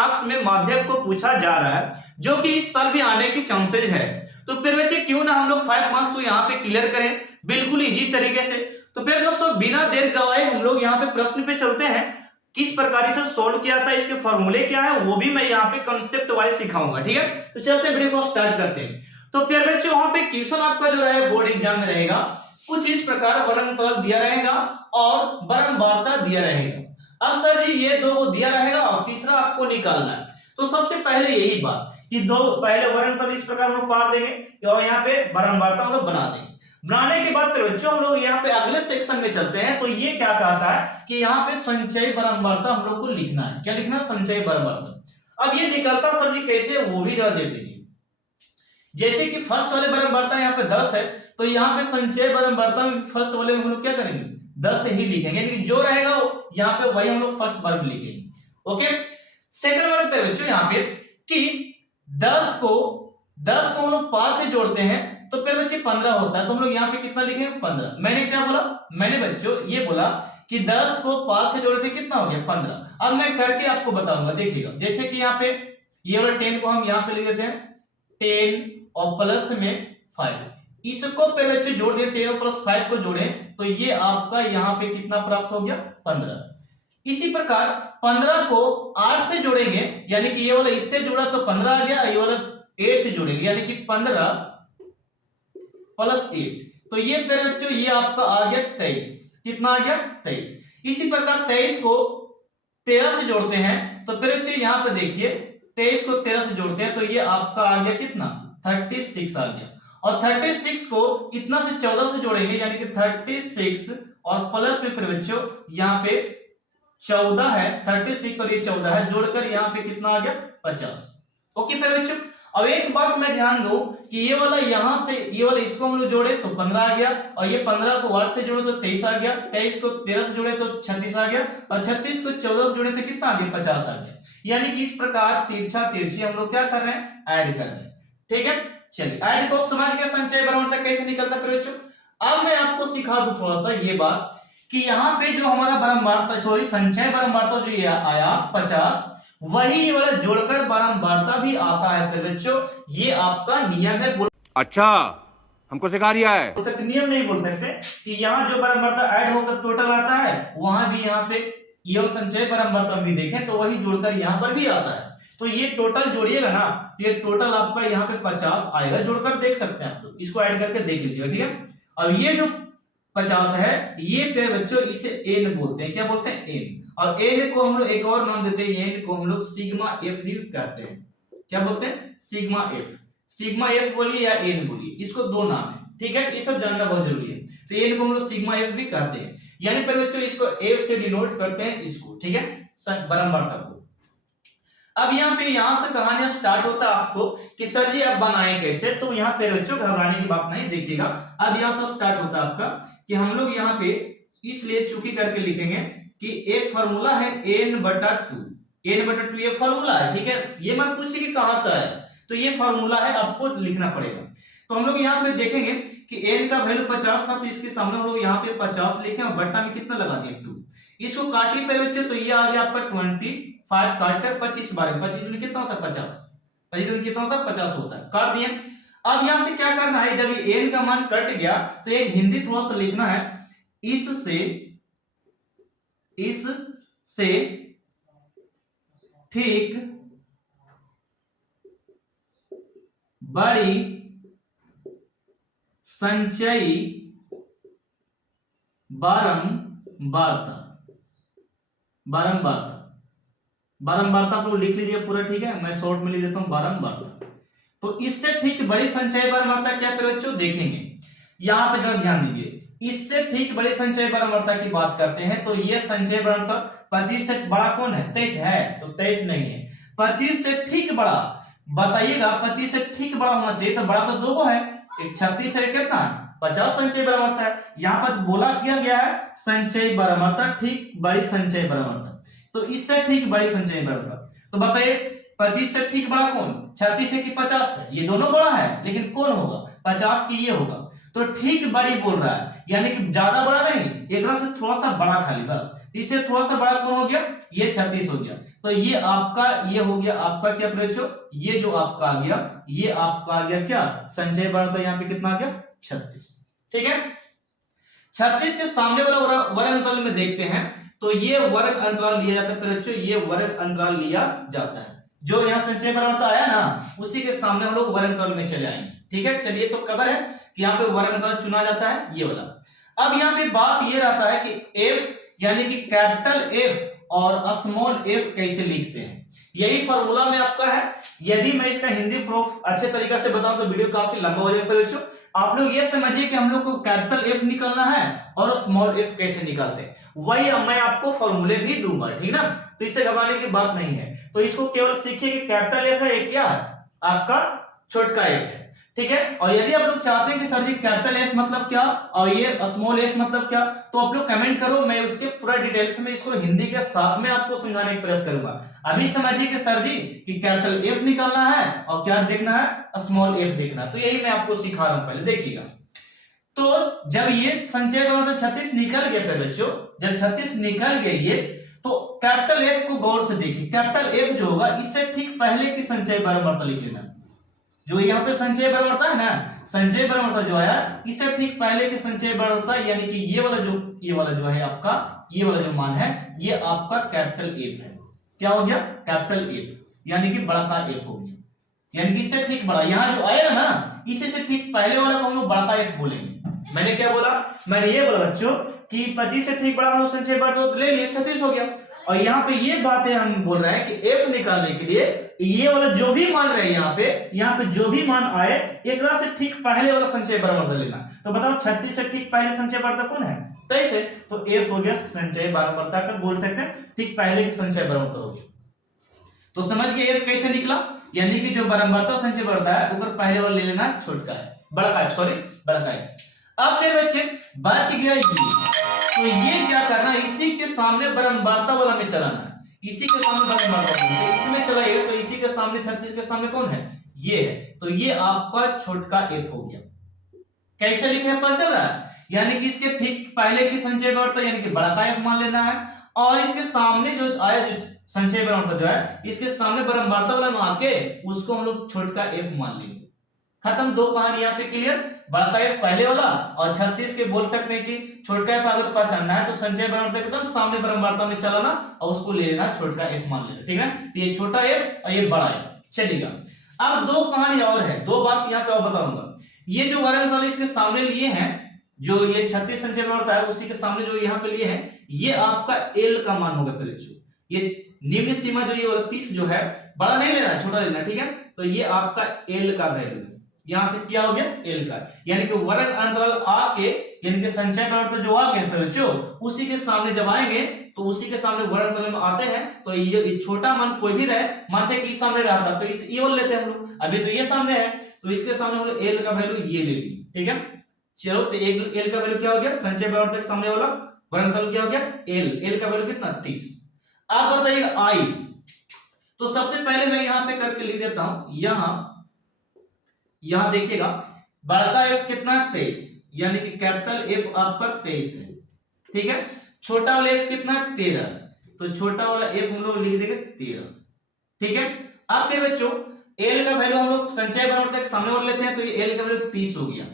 Marks में माध्यक को पूछा जा रहा है, जो कि इस साल भी आने की चांसेज है। तो फिर बच्चे क्यों ना हम लोग 5 मार्क्स को यहाँ पे क्लियर करें बिल्कुल इजी तरीके से। तो फिर दोस्तों बिना देर गवाए हम लोग यहाँ पे प्रश्न पे चलते हैं। किस प्रकार से सोल्व किया था, इसके फॉर्मूले क्या है, वो भी मैं यहाँ पे कंसेप्ट वाइज सिखाऊंगा। ठीक है, तो चलते हैं वीडियो को स्टार्ट करते हैं। तो फिर बच्चों वहां पे क्वेश्चन आपका जो है बोर्ड एग्जाम में रहेगा कुछ इस प्रकार, वर्णक्रम दिया रहेगा और बारंबारता दिया रहेगा। अब सर जी ये दो दिया रहेगा और तीसरा आपको निकालना है। तो सबसे पहले यही बात कि दो पहले वर्णक्रम इस प्रकार हम लोग पार देंगे और यहाँ पे बारंबारता हम लोग बना देंगे। बनाने के बाद फिर बच्चों हम लोग यहाँ पे अगले सेक्शन में चलते हैं। तो ये क्या कहता है कि यहाँ पे संचयी बारंबारता हम लोग को लिखना है। क्या लिखना है? संचयी बारंबारता। अब ये निकलता सर जी कैसे, वो भी जरा देख लीजिए। जैसे कि फर्स्ट वाले बारंबारता यहाँ पे 10 है, तो यहाँ पे संचय बारंबारता में फर्स्ट वाले में हम लोग क्या करेंगे? 10 ही लिखेंगे, यानी जो रहेगा यहाँ पे वही हम लोग फर्स्ट बार लिखेंगे। ओके, सेकंड वाले पे बच्चों यहाँ पे कि 10 को हम लोग 5 से जोड़ते हैं तो फिर बच्चे 15 होता है। तो हम लोग यहाँ पे कितना लिखेंगे? 15। मैंने क्या बोला? मैंने बच्चों ये बोला कि 10 को 5 से जोड़ते कितना हो गया? 15। अब मैं करके आपको बताऊंगा, देखिएगा। जैसे कि यहाँ पे ये वाला 10 को हम यहाँ पे लिख देते हैं 10 और प्लस में 5, इसको फिर बच्चे जोड़ दिए, 10 और प्लस 5 को जोड़े तो ये आपका यहाँ पे कितना प्राप्त हो गया? 15। इसी प्रकार 15 को 8 से जोड़ेंगे, यानी कि ये वाला इससे जुड़ा तो 15 आ गया, ये वाला 8 से जोड़ेंगे यानी कि 15 प्लस 8, तो ये फिर बच्चों ये आपका आ गया 23। कितना आ गया? 23। इसी प्रकार 23 को 13 से जोड़ते हैं तो फिर बच्चे यहाँ पे देखिए 23 को 13 से जोड़ते हैं तो ये आपका आ गया कितना? 36 आ गया। और 36 को इतना से 14 से जोड़ेंगे यानी कि 36 और प्लस में फिर बच्चों यहाँ पे 14 है, 36 और ये 14 है, जोड़कर यहाँ पे कितना आ गया? 50। ओके फिर बच्चों अब एक बात मैं ध्यान दो कि ये वाला यहां से ये वाला इसको हम लोग जोड़े तो 15 आ गया, और ये 15 को 8 से जोड़े तो 23 आ गया, 23 को 13 से जोड़े तो 36 आ गया, और 36 को 14 से जोड़े तो कितना आ गया? 50 आ गया। यानी कि इस प्रकार तिरछा तिरछी हम लोग क्या कर रहे हैं? ऐड कर रहे हैं। ठीक है, चलिए ऐड को समझ गया संचय बारंबारता कैसे निकलता है बच्चों। अब मैं आपको सिखा दूं थोड़ा सा ये बात कि यहाँ पे जो हमारा बारंबारता संचय बारंबारता जो ये आया 50, वही वाला जोड़कर बारंबारता भी आता है फिर बच्चों। ये आपका नियम है। अच्छा, हमको सिखा दिया है। बोल सकते नियम नहीं बोल सकते कि यहाँ जो बारंबारता ऐड होकर टोटल आता है वहां भी यहाँ पे ये संचय बारंबारता भी देखें तो वही जोड़कर यहाँ पर भी आता है। तो ये टोटल जोड़िएगा ना, ये टोटल आपका यहाँ पे 50 आएगा, जोड़कर देख सकते हैं आप लोग, इसको ऐड करके देख लीजिएगा। ठीक है, अब ये जो 50 है ये फिर बच्चों इसे एन बोलते हैं। क्या बोलते हैं? एन। और एन को हम लोग एक और नाम देते हैं, एन को हम लोग सिग्मा एफ भी कहते हैं। क्या बोलते हैं? Sigma F. सिग्मा एफ बोलिए या एन बोलिए, इसको दो नाम है। ठीक है, ये सब जानना बहुत जरूरी है। तो एन को हम लोग सिग्मा एफ भी कहते हैं, यानी फिर बच्चों इसको एफ से डिनोट करते हैं इसको। ठीक है, बारंबारता को। अब यहाँ पे यहाँ से कहानियां स्टार्ट होता है आपको कि सर जी आप बनाएं कैसे। तो यहाँ पे बच्चों घबराने की बात नहीं, देखिएगा। अब यहाँ से स्टार्ट होता है आपका कि हम लोग यहाँ पे इसलिए चूंकि करके लिखेंगे कि एक फार्मूला है n/2। n/2 ये फार्मूला है। ठीक है, ये मत पूछिए कि कहां से आया, तो ये फार्मूला है, आपको लिखना पड़ेगा। तो हम लोग यहाँ पे देखेंगे कि n का वैल्यू 50 था, तो इसके सामने हम लोग यहाँ पे 50 लिखे और बट्टा में कितना लगा दिए? 2। इसको काटिए पहले बच्चे, तो ये आ गया आपका 25 काटकर 25 बार 25 में कितना होता है? 50। 25 में कितना होता है? 50 होता है। काट दिए। अब यहां से क्या करना है, जब ये n का मान कट गया तो एक हिंदी थोड़ा सा लिखना है, इससे ठीक बड़ी संचयी बारंबारता आप लोग लिख लीजिए पूरा। ठीक है, मैं शॉर्ट में लिख देता हूं बारंबारता। तो इससे ठीक बड़ी संचयी बारंबारता क्या फिर बच्चों देखेंगे। यहां पे जरा ध्यान दीजिए, इससे ठीक बड़ी संचय बारंबारता की बात करते हैं तो ये संचय बारंबारता 25 से बड़ा कौन है? 23 है, तो 23 नहीं है। 25 से ठीक बड़ा बताइएगा, 25 से ठीक बड़ा होना चाहिए, तो बड़ा तो दो है, एक 36 है, कितना है? 50 संचय बारंबारता है। यहाँ पर बोला किया गया है संचय बारंबारता ठीक बड़ी संचय बारंबारता, तो इससे ठीक बड़ी संचय बारंबारता। तो बताइए 25 से ठीक बड़ा कौन? 36 है कि 50 है? ये दोनों बड़ा है, लेकिन कौन होगा? 50 की ये होगा। तो ठीक बड़ी बोल रहा है, यानी कि ज्यादा बड़ा नहीं, एक से थोड़ा सा बड़ा खाली बस, इससे थोड़ा सा बड़ा कौन हो गया, ये 36 हो गया। तो ये आपका ये हो गया आपका क्या बच्चों, ये जो आपका आ गया, ये आपका आ गया क्या संचय बड़ा, तो यहाँ पे कितना आ गया 36। ठीक है, 36 के सामने वाला वर्ग अंतराल में देखते हैं, तो ये वर्ग अंतराल लिया जाता है बच्चों, ये वर्ग अंतराल लिया जाता है। जो यहाँ संचय बराबर आया ना, उसी के सामने हम लोग वर्ग अंतराल में चले आएंगे। ठीक है, चलिए तो खबर है कि यहाँ पे वर्ग अंतराल चुना जाता है ये वाला। अब यहाँ पे बात ये रहता है कि एफ यानी कि कैपिटल एफ और स्मॉल एफ कैसे लिखते हैं, यही फॉर्मूला में आपका है। यदि मैं इसका हिंदी प्रूफ अच्छे तरीके से बताऊं तो वीडियो काफी लंबा हो जाएगा बच्चों। आप लोग ये समझिए कि हम लोग को कैपिटल एफ निकालना है और स्मॉल एफ कैसे निकालते हैं, वही मैं आपको फॉर्मूले भी दूंगा, ठीक ना। तो इससे घबराने की बात नहीं है, तो इसको केवल सीखिए कि कैपिटल एफ है, एक क्या है आपका छोटका एफ है। ठीक है, और यदि आप लोग चाहते हैं कि सर जी कैपिटल एफ मतलब क्या और ये स्मॉल एफ मतलब क्या, तो आप लोग कमेंट करो, मैं उसके पूरा डिटेल्स में इसको हिंदी के साथ में आपको समझाने की प्रयास करूंगा। अभी समझिए कि सर जी कि कैपिटल एफ निकालना है और क्या देखना है, स्मॉल एफ देखना है। तो यही मैं आपको सिखा रहा हूं, पहले देखिएगा। तो जब ये संचय बराबर तो 36 निकल गया था बच्चों, जब 36 निकल गए ये, तो कैपिटल एफ को गौर से देखिए, कैपिटल एफ जो होगा इससे ठीक पहले की संचय बराबर लिख लेना। जो यहाँ पे संचय बराबर है ना, संचय बराबर जो आया इससे ठीक पहले की संचय बराबर, यानी कि ये वाला जो है आपका, ये वाला जो मान है ये आपका कैपिटल एफ है। क्या हो गया, कैपिटल एफ, यानी कि बड़ा का एफ हो गया, यानी कि इससे ठीक बड़ा। यहाँ जो आएगा ना इसी से ठीक पहले वाला को हम लोग बड़ा का एफ बोलेंगे। मैंने क्या बोला, मैंने ये बोला बच्चों कि 25 से ठीक बड़ा हम लोग संचय बराबर ले लिए, 36 हो गया। और यहाँ पे ये बातें हम बोल रहे हैं कि एफ निकालने के लिए ये वाला जो भी मान रहे हैं यहाँ पे जो भी मान आए एक से ठीक पहले वाला संचय बराबर लेना। तो बताओ 36 से ठीक पहले संचय बराबर कौन है, 23 है, तो एफ हो गया संचय बराबरता का, बोल सकते हैं ठीक पहले की संचय बराबर हो गया। तो समझ गए एफ कैसे निकला, यानी कि जो बराबरता संचय बढ़ता है ऊपर पहले वाला ले लेना छोटका है, बड़ा का सॉरी बड़ा का है। अब मेरे बच्चे बच गया ये, तो ये क्या करना, इसी के सामने बराबरता वाला में चलाना है, इसी के सामने बराबरता इसमें चलाइए, तो इसी के सामने 36 के सामने कौन है, ये है, तो ये आपका छोटका एफ हो गया। कैसे लिखे पता चल रहा है, यानी कि इसके ठीक पहले की संचय बराबरता यानी कि बड़ा का एफ मान लेना है, और इसके सामने जो आया जो संचय बराबरता जो है इसके सामने बराबरता वाला में आके उसको हम लोग छोटका एफ मान लेंगे। खत्म, दो कहानी यहाँ पे क्लियर, बड़ा का एफ पहले वाला और 36 के बोल सकते हैं कि छोटका एफ अगर पहचानना है तो संचय बराबरता एकदम सामने बराबरता में चलाना और उसको ले लेना, छोटका एफ मान लेना, ठीक है। तो ये छोटा एफ और ये बड़ा एफ चलेगा। अब दो कहानी और है, दो बात यहाँ पे और बताऊंगा। ये जो वर्ग अंतराल इसके सामने लिए हैं, जो ये 36 संचय बराबरता है उसी के सामने जो यहाँ पे लिए हैं, ये आपका एल का मान होगा परीक्षु। ये निम्न सीमा जो ये वाला 30 जो है, बड़ा नहीं लेना छोटा लेना, ठीक है। तो ये आपका एल का वैल्यू है, यहां से क्या हो गया एल का, यानी कि वर्ग अंतराल आके यानी कि संचय बराबर जो आ गए बच्चों उसी के सामने जब आएंगे तो उसी के सामने वर्ग अंतराल में आते हैं, तो ये छोटा मान कोई भी रहे, मानते हैं कि इस सामने रहा था तो इस ये वाला लेते हैं हम लोग, अभी तो ये सामने है तो इसके सामने हम लोग एल का वैल्यू ये ले लिए, ठीक है। चलो तो एल का वैल्यू क्या हो गया, संचय बराबर सामने वाला वर्ग अंतराल क्या हो गया एल का वैल्यू कितना 30। आप बताइए आई, तो सबसे पहले मैं यहां पे करके लिख देता हूं, यहां देखिएगा बड़ा एफ कितना 23, यानी कि कैपिटल एफ आपका 23 है, ठीक है। छोटा वाला एफ कितना 13, तो छोटा वाला एफ हम लोग लिख देंगे 13, ठीक है। अब फिर बच्चों एल का वैल्यू हम लोग संचय बराबर तक सामने वाला लेते हैं, तो ये एल का वैल्यू 30 हो गया,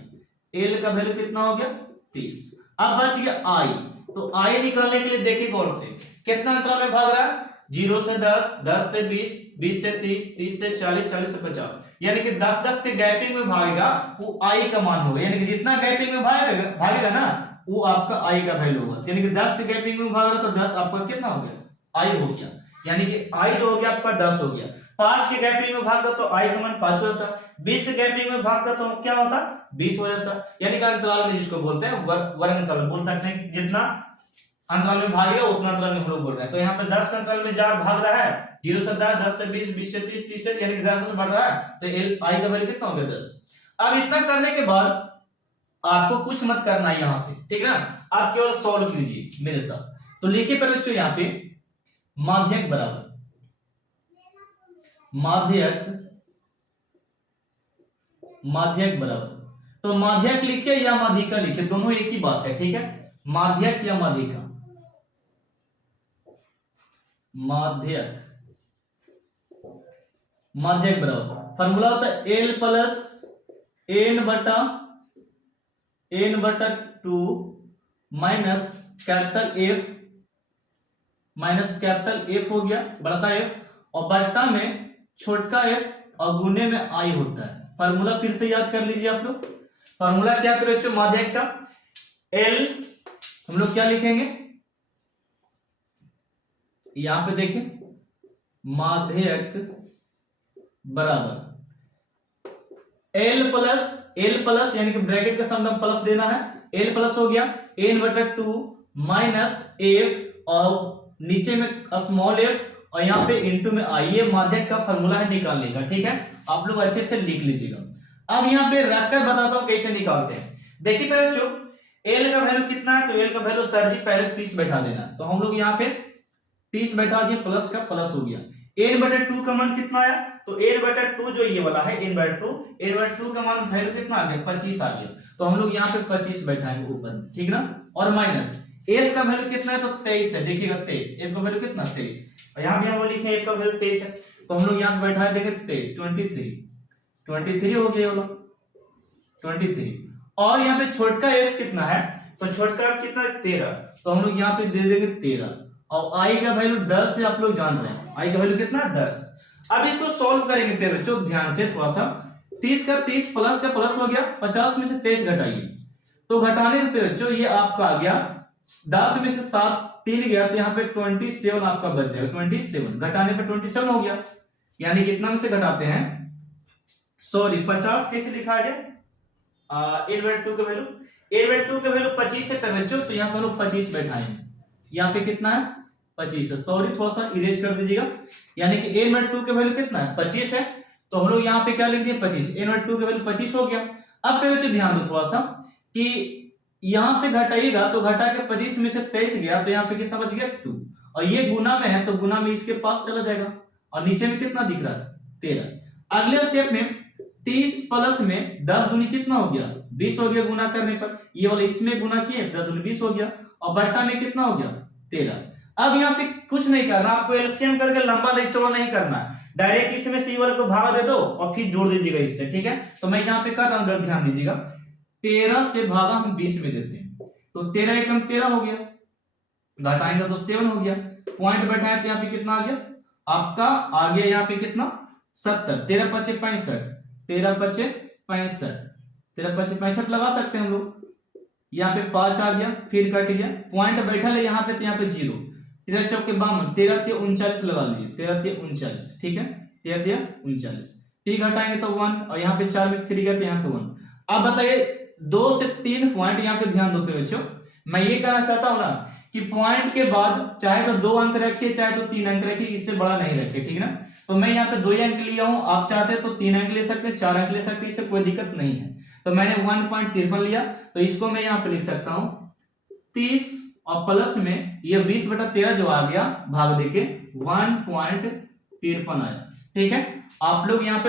एल का वैल्यू कितना हो गया 30। अब बच गया आई, तो आई निकालने के लिए देखिए गौर से कितना अंतराल में भाग रहा है, 0 से 10, 10 से 20, 20 से 30, 30 से 40, 40 से 50, यानी कि 10-10 के गैपिंग में भागेगा वो आई का मान होगा, यानी कि जितना गैपिंग में भागेगा ना वो आपका आई का वैल्यू होगा, यानी कि 10 के गैपिंग में भाग रहा तो 10 आपका कितना हो गया आई हो गया, यानी कि आई जो हो गया आपका 10 हो गया। 5 के गैपिंग में भागता तो आई का मान 5 हो जाता, 20 के गैपिंग में भागता तो क्या होता 20 हो जाता, यानी कि अंतराल में जिसको बोलते हैं वर्ग अंतराल बोल सकते हैं, जितना अंतराल में भागेगा उतना अंतराल में हम लोग बोल रहे हैं। तो यहाँ पे 10 का अंतराल में जार भाग रहा है, 0 से 10, 10 से 20, 20 से 30, 30 से यानी कि 10 से बढ़ रहा है, तो एल आई का वैल्यू कितना हो गया 10। अब इतना करने के बाद आपको कुछ मत करना है यहां से, ठीक है ना, आप केवल सॉल्व कीजिए मेरे साथ। तो लिखिए पर बच्चों यहाँ पे माध्यक बराबर माध्यक बराबर, तो माध्यक लिखे या माध्यिका लिखे, दोनों एक ही बात है, ठीक है। माध्यक या माध्यिका, माध्यक, माध्यक बराबर फॉर्मूला होता है एल प्लस एन बटा 2 माइनस कैपिटल एफ हो गया, बड़ा एफ, और बट्टा में छोटका एफ और गुने में आई होता है। फॉर्मूला फिर से याद कर लीजिए आप लोग। फॉर्मूला क्या करो बच्चों, माध्यक का एल हम लोग क्या लिखेंगे, यहां पे देखें, माध्यक बराबर एल प्लस यानी कि ब्रैकेट के सामने प्लस देना है, एल प्लस हो गया एन बटा 2 माइनस एफ और नीचे में स्मॉल एफ और यहाँ पे इनटू में आई, ये माध्यक का फॉर्मूला है निकालने का, ठीक है। आप लोग अच्छे से लिख लीजिएगा। अब यहाँ पे रखकर बताता हूँ कैसे निकालते हैं। देखिए मेरे बच्चों, एल का वैल्यू कितना है, तो एल का वैल्यू सर जी पहले 30 बैठा देना, तो हम लोग यहाँ पे 30 बैठा दिए, प्लस का प्लस हो गया। एन बटा 2 का मान कितना आया, तो एन बटा 2 जो ये वाला है एन बटा 2 का मान वैल्यू कितना आ गया, 25 आ गया, तो हम लोग यहाँ पे 25 बैठाएंगे ऊपर, ठीक ना। और माइनस एफ का वैल्यू कितना है, तो 23 है, देखिएगा 23, एफ का वैल्यू कितना 23, और यहाँ भी हम लिखे एफ का वैल्यू 23 है, तो हम लोग यहाँ पे बैठा देंगे 23, 23 हो गया ये वाला 23, और यहाँ पे छोटका एफ कितना है, तो छोटका एफ कितना है 13, तो हम लोग यहाँ पे दे देंगे 13, और आई का वैल्यू 10 है, आप लोग जान रहे हैं आई का वैल्यू कितना है 10। अब इसको सॉल्व करेंगे फिर बच्चों ध्यान से थोड़ा सा, 30 का 30 प्लस का प्लस हो गया, 50 में से 23 घटाइए, तो घटाने में फिर बच्चों ये आपका आ गया 10 में से 7 3 गया, तो यहाँ पे 27 आपका बच जाएगा, 27 घटाने पे 27 हो गया, यानी कितना में से घटाते हैं, सॉरी 50 कैसे लिखा गया, एल बटा 2 का वैल्यू 25 से कर बच्चों, तो यहाँ पे हम लोग 25 बैठाएंगे, यहाँ पे कितना है 25 है, सॉरी थोड़ा सा इरेज कर दीजिएगा, यानी कि एन बटा 2 का वैल्यू कितना है 25 है, तो हम लोग यहाँ पे क्या लिख दिए 25, एन बटा 2 का वैल्यू 25 हो गया। अब पे बच्चों ध्यान दो थोड़ा सा कि यहां से घटाइएगा, तो घटा के 25 में से 23 गया, तो यहाँ पे कितना बच गया 2, और ये गुना में है तो गुना में इसके पास चला जाएगा, और नीचे में कितना दिख रहा है 13। अगले स्टेप में 30 प्लस में 10 दूनी कितना हो गया 20 हो गया, गुना करने पर ये वाला इसमें गुना किए 10 दूनी 20 हो गया, और बट्टा में कितना हो गया 13। अब यहां से कुछ नहीं करना, आपको एलसीएम करके लंबा नहीं चौड़ा नहीं करना, डायरेक्ट इसमें से वाले को भाग दे दो और फिर जोड़ दीजिएगा इससे, ठीक है। तो मैं यहाँ पे कर रहा हूँ, ध्यान दीजिएगा, 13 से भागा हम 20 में देते हैं, तो 13 एकम 13 हो गया, घटाएंगे तो 7 हो गया, पॉइंट बैठाए तो यहाँ पे कितना आ गया आपका, आ गया यहाँ पे कितना 70, 13 पचे 65, 13 पचे 65, 13 पचे 65 लगा सकते हैं हम लोग, यहाँ पे 5 आ गया, फिर कट गया, पॉइंट बैठा ले यहाँ पे, तो यहाँ पे 0, 13 चौके 52, 13 3 39 लगा लीजिए, 13 3 39, ठीक है, 13 3 39, फिर घटाएंगे तो 1, और यहाँ पे 4 में 3 गया तो यहाँ पे 1। अब बताइए 2 से 3 पॉइंट, यहाँ पे ध्यान दो बच्चों, मैं ये कहना चाहता हूं ना कि पॉइंट के बाद चाहे तो 2 अंक रखिए चाहे तो 3 अंक रखिए, इससे बड़ा नहीं रखिए, ठीक है ना। तो मैं यहाँ पे 2 अंक लिया हूं, आप चाहते तो 3 अंक ले सकते हैं, 4 अंक ले सकते हैं, इससे कोई दिक्कत नहीं है। तो मैंने 1.53 लिया, तो इसको मैं यहाँ पे लिख सकता हूँ 30 और प्लस में ये 20/13 जो आ गया भाग देके 1.53 आया, ठीक है। आप लोग यहाँ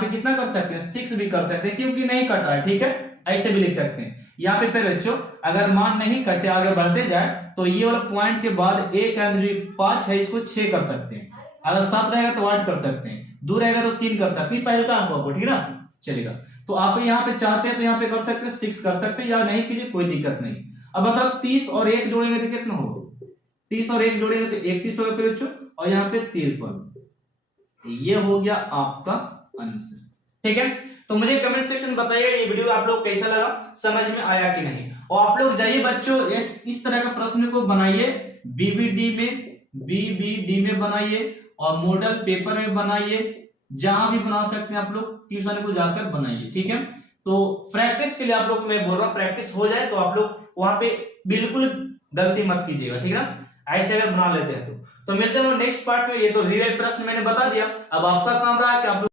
पे कितना कर सकते हैं 6 भी कर सकते हैं, क्योंकि नहीं कट रहा है, ठीक है, ऐसे भी लिख सकते हैं। यहाँ पे फिर बच्चों अगर मान नहीं कटे आगे बढ़ते जाए, तो ये वाला पॉइंट के बाद एक अंक जो 5 है इसको 6 कर सकते हैं, अगर 7 रहेगा तो 8 कर सकते हैं, 2 रहेगा तो 3 कर सकते हैं, पहले का अंक को, ठीक है ना, चलेगा। तो आप यहाँ पे चाहते हैं तो यहाँ पे कर सकते हैं 6 कर सकते हैं, या नहीं कीजिए कोई दिक्कत नहीं। अब बताओ 30 और 1 जोड़ेंगे तो कितना होगा, 30 और 1 जोड़ेंगे तो 31 होगा फिर बच्चों, और यहाँ पे 53, ये हो गया आपका आंसर, ठीक है। तो मुझे कमेंट सेक्शन बताइएगा ये वीडियो आप लोग कैसा लगा, समझ में आया कि नहीं। और आप लोग जाइए बच्चों इस तरह का प्रश्न को बनाइए, बीबीडी में बनाइए, और मॉडल पेपर में बनाइए, जहां भी बना सकते हैं आप लोग, ट्यूशन को जाकर बनाइए, ठीक है। तो प्रैक्टिस के लिए आप लोग मैं बोल रहा हूँ, प्रैक्टिस हो जाए तो आप लोग वहां पे बिल्कुल गलती मत कीजिएगा, ठीक है ना, ऐसे अगर बना लेते हैं तो मिलते हैं नेक्स्ट पार्ट में। ये तो रिवाइज प्रश्न मैंने बता दिया, अब आपका काम रहा है कि आप